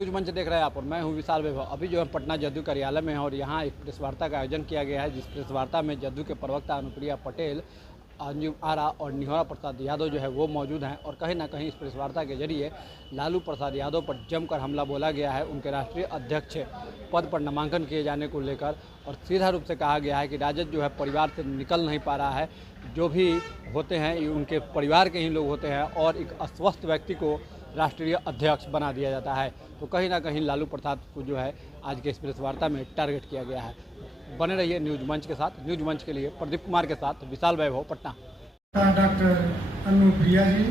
News मंच देख रहे हैं आप और मैं हूं विशाल वैभव। अभी जो है पटना जदयू कार्यालय में है और यहां एक प्रेस वार्ता का आयोजन किया गया है, जिस प्रेस वार्ता में जदयू के प्रवक्ता अनुप्रिया पटेल, अंजुम आरा और निहोरा प्रसाद यादव जो है वो मौजूद हैं। और कहीं ना कहीं इस प्रेस वार्ता के जरिए लालू प्रसाद यादव पर जमकर हमला बोला गया है, उनके राष्ट्रीय अध्यक्ष पद पर नामांकन किए जाने को लेकर। और सीधा रूप से कहा गया है कि राजद जो है परिवार से निकल नहीं पा रहा है, जो भी होते हैं ये उनके परिवार के ही लोग होते हैं और एक अस्वस्थ व्यक्ति को राष्ट्रीय अध्यक्ष बना दिया जाता है। तो कहीं ना कहीं लालू प्रसाद को जो है आज के इस प्रेस वार्ता में टारगेट किया गया है। बने रहिए न्यूज मंच के साथ। न्यूज मंच के लिए प्रदीप कुमार के साथ विशाल वैभव, पटना। डॉक्टर अनुप्रिया जी,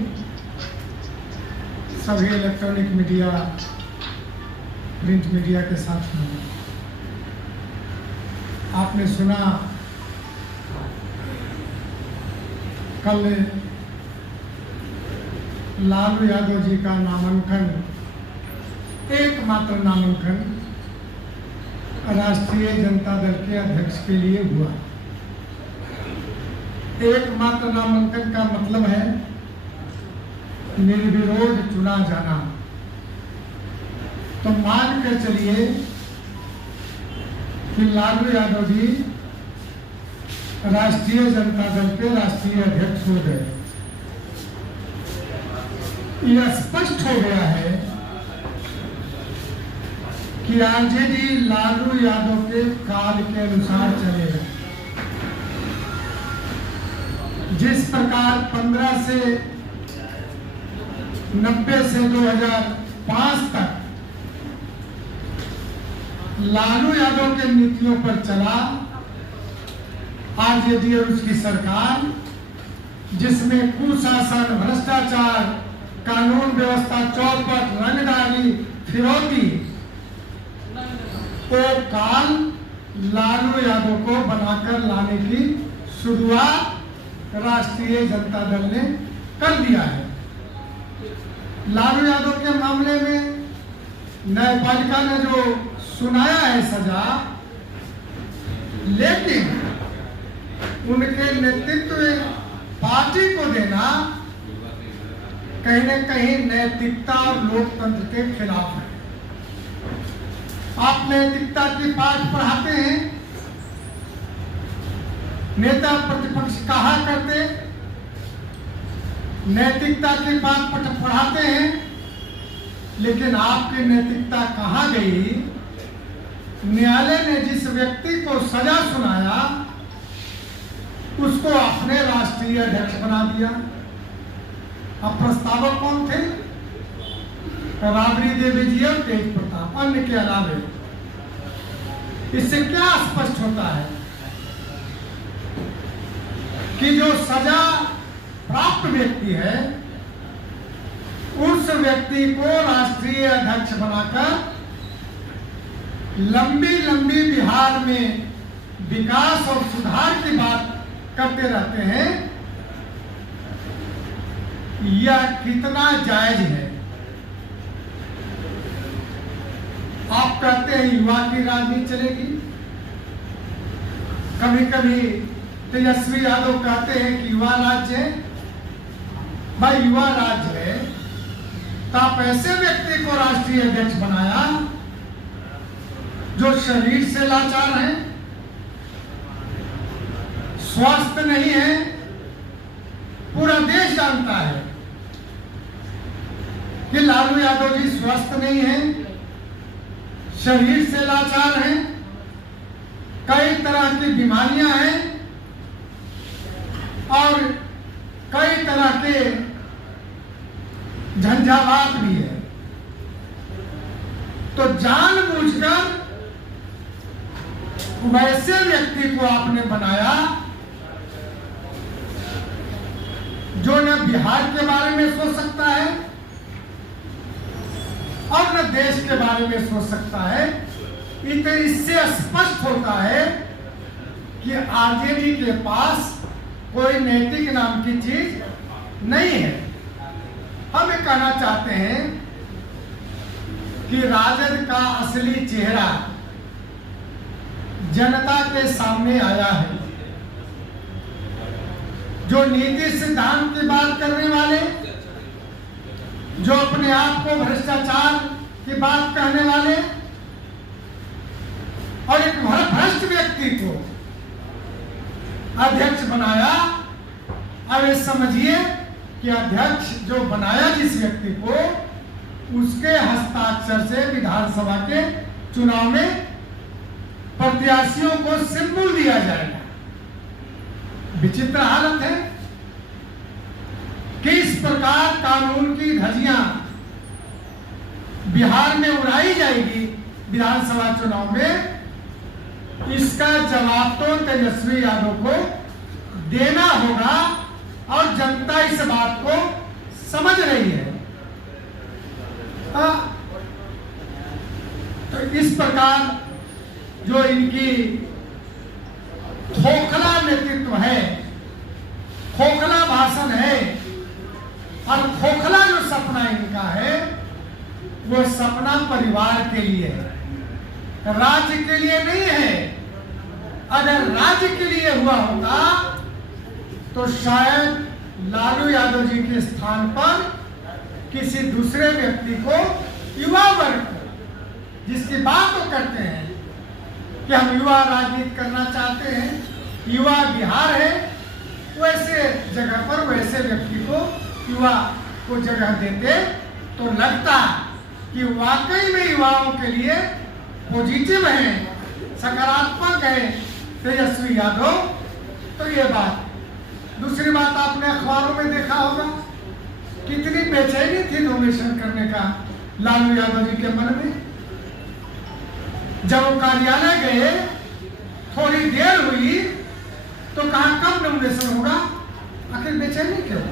सभी इलेक्ट्रॉनिक मीडिया, प्रिंट मीडिया के साथ में आपने सुना कल लालू यादव जी का नामांकन, एकमात्र नामांकन राष्ट्रीय जनता दल के अध्यक्ष के लिए हुआ। एकमात्र नामांकन का मतलब है निर्विरोध चुना जाना। तो मान कर चलिए कि लालू यादव जी राष्ट्रीय जनता दल के राष्ट्रीय अध्यक्ष हो गए। यह स्पष्ट हो गया है कि आरजेडी लालू यादव के काल के अनुसार चलेगा। जिस प्रकार 15 से 90 से 2005 तक लालू यादव के नीतियों पर चला आरजेडी और उसकी सरकार, जिसमें कुशासन, भ्रष्टाचार, कानून व्यवस्था चौपट, रंगदारी, फिरौती, वो काल लालू यादव को बनाकर लाने की शुरुआत राष्ट्रीय जनता दल ने कर दिया है। लालू यादव के मामले में न्यायपालिका ने जो सुनाया है सजा, लेकिन उनके नेतृत्व पार्टी को देना कहीं न कहीं नैतिकता और लोकतंत्र के खिलाफ है। आप नैतिकता की पाठ पढ़ाते हैं, नेता प्रतिपक्ष कहा करते, नैतिकता की बात पढ़ाते हैं, लेकिन आपकी नैतिकता कहाँ गई? न्यायालय ने जिस व्यक्ति को सजा सुनाया उसको अपने राष्ट्रीय अध्यक्ष बना दिया। अब प्रस्तावक कौन थे? राबड़ी देवी जी और तेज प्रताप, अन्य के अलावे। इससे क्या स्पष्ट होता है कि जो सजा प्राप्त व्यक्ति है उस व्यक्ति को राष्ट्रीय अध्यक्ष बनाकर लंबी लंबी बिहार में विकास और सुधार की बात करते रहते हैं। यह कितना जायज है? आप कहते हैं युवा की राजनीति चलेगी, कभी कभी तेजस्वी यादव कहते हैं कि युवा राज्य है। भाई युवा राज्य है तो आप ऐसे व्यक्ति को राष्ट्रीय अध्यक्ष बनाया जो शरीर से लाचार है, स्वस्थ नहीं है। पूरा देश जानता है कि लालू यादव जी स्वस्थ नहीं है, शरीर से लाचार हैं, कई तरह की बीमारियां हैं और कई तरह के झंझावात भी है। तो जानबूझकर वैसे व्यक्ति को आपने बनाया जो न बिहार के बारे में सोच सकता है और न देश के बारे में सोच सकता है। इससे स्पष्ट होता है कि आरजेडी के पास कोई नैतिक नाम की चीज नहीं है। हम ये कहना चाहते हैं कि राजद का असली चेहरा जनता के सामने आया है। जो नीति सिद्धांत की बात करने वाले, जो अपने आप को भ्रष्टाचार की बात कहने वाले और एक भ्रष्ट व्यक्ति को अध्यक्ष बनाया। अब ये समझिए कि अध्यक्ष जो बनाया जिस व्यक्ति को, उसके हस्ताक्षर से विधानसभा के चुनाव में प्रत्याशियों को सिंबल दिया जाएगा। विचित्र हालत है कि इस प्रकार कानून की धज्जियां बिहार में उड़ाई जाएगी विधानसभा चुनाव में। इसका जवाब तो तेजस्वी यादव को देना होगा और जनता इस बात को समझ रही है। तो इस प्रकार जो इनकी खोखला नेतृत्व है, खोखला भाषण है और खोखला जो सपना इनका है, वो सपना परिवार के लिए है, राज्य के लिए नहीं है। अगर राज्य के लिए हुआ होता तो शायद लालू यादव जी के स्थान पर किसी दूसरे व्यक्ति को, युवा वर्ग को, जिसकी बात वो करते हैं कि हम युवा राजनीति करना चाहते हैं, युवा बिहार है, वैसे जगह पर वैसे व्यक्ति को, युवा को जगह देते तो लगता कि वाकई में युवाओं के लिए पॉजिटिव है, सकारात्मक है तेजस्वी यादव। तो ये बात। दूसरी बात, आपने अखबारों में देखा होगा कितनी बेचैनी थी नॉमिनेशन करने का लालू यादव जी के मन में। जब वो कार्यालय गए, थोड़ी देर हुई तो कहा कब नॉमिनेशन होगा। आखिर बेचैनी क्यों?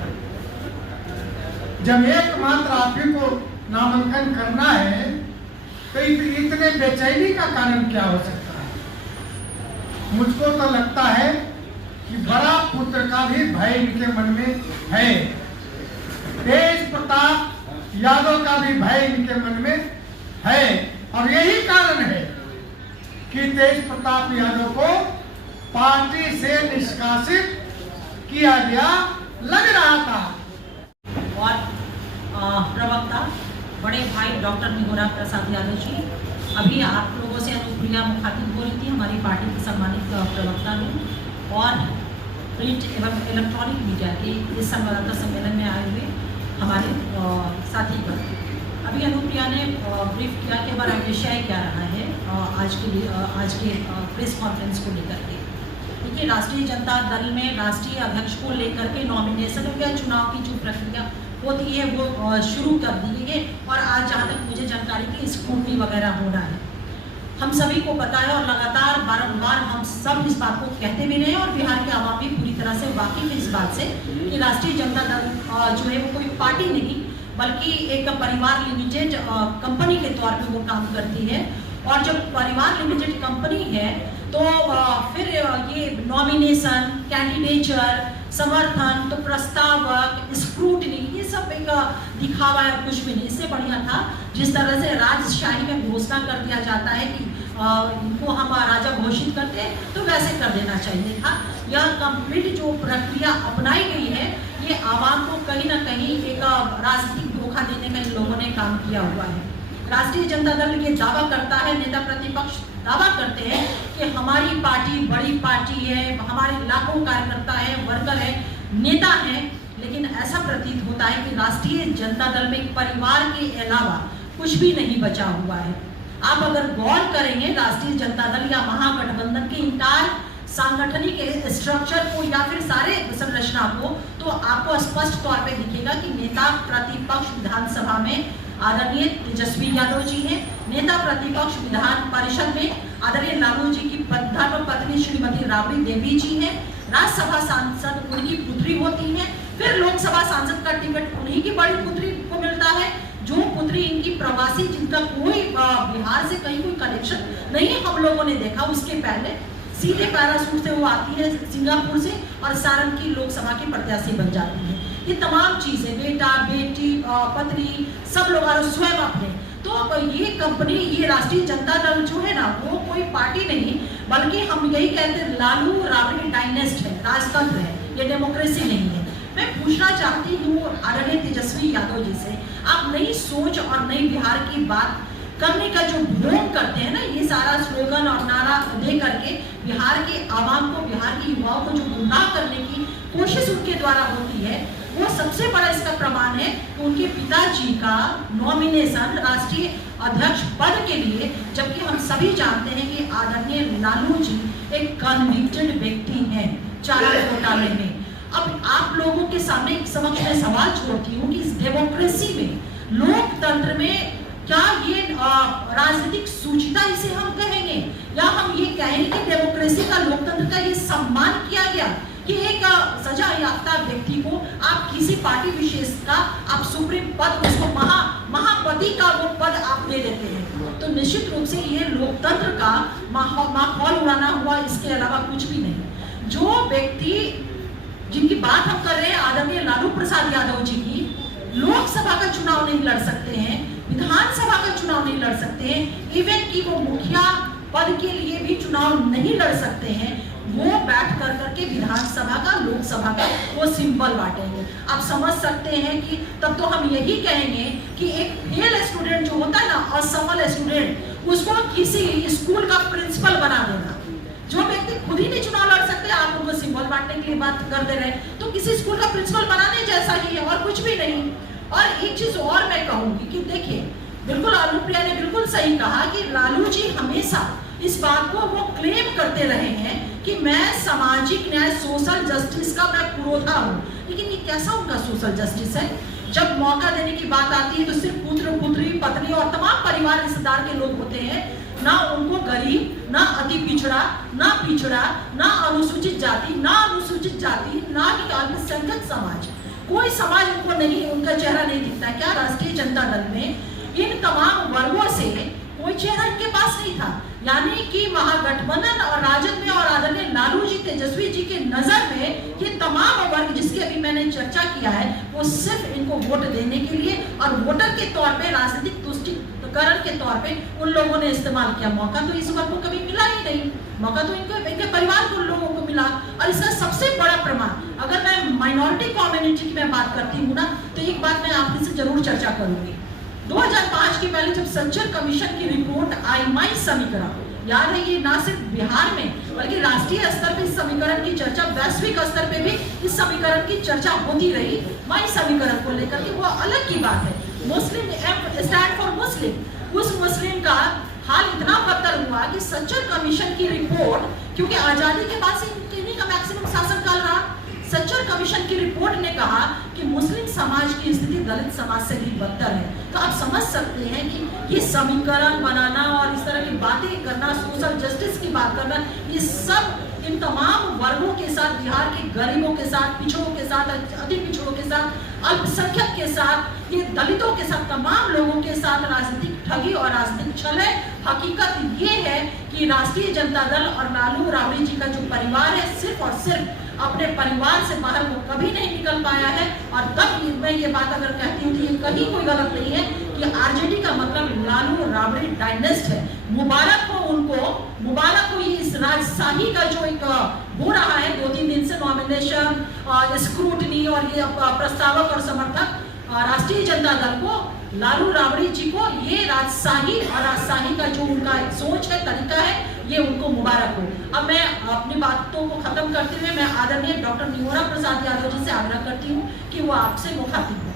जब एकमात्र आप ही को नामांकन करना है तो इतने बेचैनी का कारण क्या हो सकता है? मुझको तो लगता है कि बड़ा पुत्र का भी भय इनके मन में है, तेज प्रताप यादव का भी भय इनके मन में है। और यही कारण है कि तेज प्रताप यादव को पार्टी से निष्कासित किया गया लग रहा था। और प्रवक्ता बड़े भाई डॉक्टर निगोरा प्रसाद यादव जी, अभी आप लोगों से अनुप्रिया मुखातिब हो रही थी, हमारी पार्टी के सम्मानित प्रवक्ता ने, और प्रिंट एवं इलेक्ट्रॉनिक मीडिया के इस संवाददाता सम्मेलन में आए हुए हमारे साथी पर। अभी अनुप्रिया ने ब्रीफ किया कि हमारा विषय क्या रहा है आज के प्रेस कॉन्फ्रेंस को लेकर के। देखिए, राष्ट्रीय जनता दल में राष्ट्रीय अध्यक्ष को लेकर के नॉमिनेशन या चुनाव की जो प्रक्रिया होती है वो शुरू कर दी है और आज जहाँ तक मुझे जानकारी की स्क्रूटनी वगैरह हो रहा है। हम सभी को पता है और लगातार बारंबार हम सब इस बात को कहते भी रहे और बिहार के आवाम भी पूरी तरह से वाकिफ है इस बात से कि राष्ट्रीय जनता दल जो है वो कोई पार्टी नहीं बल्कि एक परिवार लिमिटेड कंपनी के तौर पे वो काम करती है। और जब परिवार लिमिटेड कंपनी है तो फिर ये नॉमिनेशन, कैंडिडेचर, समर्थन, तो प्रस्तावक, स्क्रूटनी, ये सब एक दिखावा है, कुछ भी नहीं। इससे बढ़िया था जिस तरह से राजशाही में घोषणा कर दिया जाता है कि इनको हम राजा घोषित करते हैं तो वैसे कर देना चाहिए था। यह कंप्लीट जो प्रक्रिया अपनाई गई है ये आवाम को कहीं ना कहीं एक राजनीतिक धोखा देने का इन लोगों ने काम किया हुआ है। राष्ट्रीय जनता दल ये दावा करता है, नेता प्रतिपक्ष दावा करते हैं कि हमारी पार्टी बड़ी पार्टी है, हमारे लाखों कार्यकर्ता है, वर्कर है, नेता हैं, लेकिन ऐसा प्रतीत होता है कि राष्ट्रीय जनता दल में परिवार के अलावा कुछ भी नहीं बचा हुआ है। आप अगर गौर करेंगे राष्ट्रीय जनता दल या महागठबंधन के इंटायर सांगठनिक स्ट्रक्चर को या फिर सारे संरचना को, तो आपको स्पष्ट तौर पे दिखेगा कि नेता प्रतिपक्ष विधानसभा में आदरणीय तेजस्वी यादव जी हैं, नेता प्रतिपक्ष विधान परिषद में आदरणीय लालू जी की धर्म पत्नी श्रीमती राबड़ी देवी जी हैं, राज्यसभा सांसद उनकी पुत्री होती है, फिर लोकसभा सांसद का टिकट उन्हीं की बड़ी पुत्री को मिलता है, जो पुत्री इनकी प्रवासी, जिनका कोई बिहार से कहीं कोई कनेक्शन नहीं हम लोगों ने देखा। उसके पहले सीधे पैरासूट से वो आती है सिंगापुर से और सारण की लोकसभा की प्रत्याशी बन जाती है। ये तमाम चीजें, बेटा बेटी पत्नी सब लोग और स्वयं अपने, तो ये कंपनी, ये राष्ट्रीय जनता दल जो है ना वो कोई पार्टी नहीं बल्कि हम यही कहते हैं लालू राबड़ी डायनेस्ट है, राजतंत्र है, ये डेमोक्रेसी नहीं है। मैं पूछना चाहती हूँ आदरणीय तेजस्वी यादव जी से, आप नई सोच और नई बिहार की बात करने का जो भ्रम करते हैं ना, ये सारा स्लोगन और नारा दे करके बिहार के आवाम को, बिहार के युवाओं को जो गुमराह करने की कोशिश उनके द्वारा होती है, वो सबसे बड़ा इसका प्रमाण है कि उनके पिताजी का नॉमिनेशन राष्ट्रीय अध्यक्ष पद के लिए, जबकि हम सभी जानते हैं कि आदरणीय लालू जी एक कन्विक्टेड व्यक्ति हैं चारा घोटाले में। अब आप लोगों के सामने समक्ष में सवाल छोड़ती हूँ कि इस डेमोक्रेसी में, लोकतंत्र में क्या ये राजनीतिक सूचिता इसे हम कहेंगे, या हम ये कहेंगे कि डेमोक्रेसी का, लोकतंत्र का ये सम्मान किया गया कि एक सजा याफ्ता व्यक्ति को आप किसी पार्टी विशेष का आप सुप्रीम पद, उसको महापति का वो पद आप दे देते हैं। तो निश्चित रूप से ये लोकतंत्र का माहौल उड़ाना हुआ, इसके अलावा कुछ भी नहीं। जो व्यक्ति जिनकी बात हम कर रहे हैं, आदरणीय लालू प्रसाद यादव जी की, लोकसभा का चुनाव नहीं लड़ सकते हैं, विधानसभा का चुनाव नहीं लड़ सकते हैं, इवन कि वो मुखिया पद के लिए भी चुनाव नहीं लड़ सकते हैं, वो बैठ कर करके विधानसभा का, लोकसभा का वो सिंबल बांटेंगे। आप समझ सकते हैं कि तब तो हम यही कहेंगे कि एक फेल स्टूडेंट जो होता है ना, असफल स्टूडेंट, उसको किसी स्कूल का प्रिंसिपल बना देना। जो व्यक्ति खुद ही नहीं चुनाव लड़ सकते, आप उनको सिंबल बांटने के लिए बात करते रहे, तो किसी स्कूल का प्रिंसिपल बनाने जैसा ही है और कुछ भी नहीं। और एक चीज और मैं कहूंगी कि देखिए, बिल्कुल अनुप्रिया ने बिल्कुल सही कहा कि लालू जी हमेशा इस बात को वो क्लेम करते रहे हैं कि मैं सामाजिक न्याय, सोशल जस्टिस का मैं पुरोधा हूँ। लेकिन ये कैसा उनका सोशल जस्टिस है? जब मौका देने की बात आती है तो सिर्फ पुत्र, पुत्री, पत्नी और तमाम परिवार रिश्तेदार के लोग होते हैं, ना उनको गरीब, ना अति पिछड़ा, ना अनुसूचित जाति, ना अनुसूचित जाति, ना ही अल्पसंख्यक समाज, कोई समाज उनको नहीं, उनका चेहरा नहीं दिखता। क्या राष्ट्रीय जनता दल में इन तमाम वर्गों से कोई चेहरा इनके पास नहीं था? यानी कि महागठबंधन और राजद में और आदरणीय लालू जी, तेजस्वी जी के नजर में ये तमाम वर्ग जिसकी अभी मैंने चर्चा किया है, वो सिर्फ इनको वोट देने के लिए और वोटर के तौर पे, राजनीतिक तुष्टिकरण के तौर पे उन लोगों ने इस्तेमाल किया। मौका तो इस वर्ग को कभी मिला ही नहीं, मौका तो इनके परिवार को, उन लोगों को मिला। और इसका सबसे बड़ा प्रमाण, अगर मैं माइनॉरिटी कम्युनिटी की मैं बात करती हूँ ना, तो एक बात मैं आपसे जरूर चर्चा करूंगी। 2005 के पहले जब सज्जन कमीशन की रिपोर्ट आई, माई समीकरण, याद है, ये ना सिर्फ बिहार में बल्कि राष्ट्रीय स्तर पर इस समीकरण की चर्चा, वैश्विक स्तर पे भी इस समीकरण की चर्चा होती रही। माई समीकरण को लेकर के वो अलग की बात है। मुस्लिम स्टैंड फॉर मुस्लिम, उस मुस्लिम का हाल इतना बदतर हुआ कि सज्जन कमीशन की रिपोर्ट, क्योंकि आजादी के बाद से इन्हीं का मैक्सिमम शासनकाल रहा, सज्जन कमीशन की रिपोर्ट ने कहा कि मुस्लिम समाज की स्थिति दलित समाज से भी बदतर है। तो आप समझ सकते हैं कि ये समीकरण बनाना और इस तरह की बातें करना, सोशल जस्टिस की बात करना, ये सब इन तमाम वर्गों के साथ, बिहार के गरीबों के साथ, पिछड़ों के साथ, अति पिछड़ों के साथ, अल्पसंख्यक के साथ, ये दलितों के साथ, तमाम लोगों के साथ राजनीतिक ठगी और राजनीतिक छल है। हकीकत ये है कि राष्ट्रीय जनता दल और लालू राबड़ी जी का जो परिवार है, सिर्फ और सिर्फ अपने परिवार से बाहर वो कभी नहीं निकल पाया है। और तब मैं ये बात अगर कहती हूँ तो ये कहीं कोई गलत नहीं है कि आरजेडी का मतलब लालू राबड़ी डायनेस्ट है। मुबारक हो उनको, मुबारक हो ये इस राजशाही का जो एक हो रहा है 2-3 दिन से नॉमिनेशन, स्क्रूटनी और ये प्रस्तावक और समर्थक राष्ट्रीय जनता दल को, लालू राबड़ी जी को, ये राजशाही और राजशाही का जो उनका एक सोच है, तरीका है, ये उनको मुबारक हो। अब मैं अपनी बातों को खत्म करते हुए मैं आदरणीय डॉक्टर निहोरा प्रसाद यादव जी से आग्रह करती हूँ कि वो आपसे मुखातिब हो।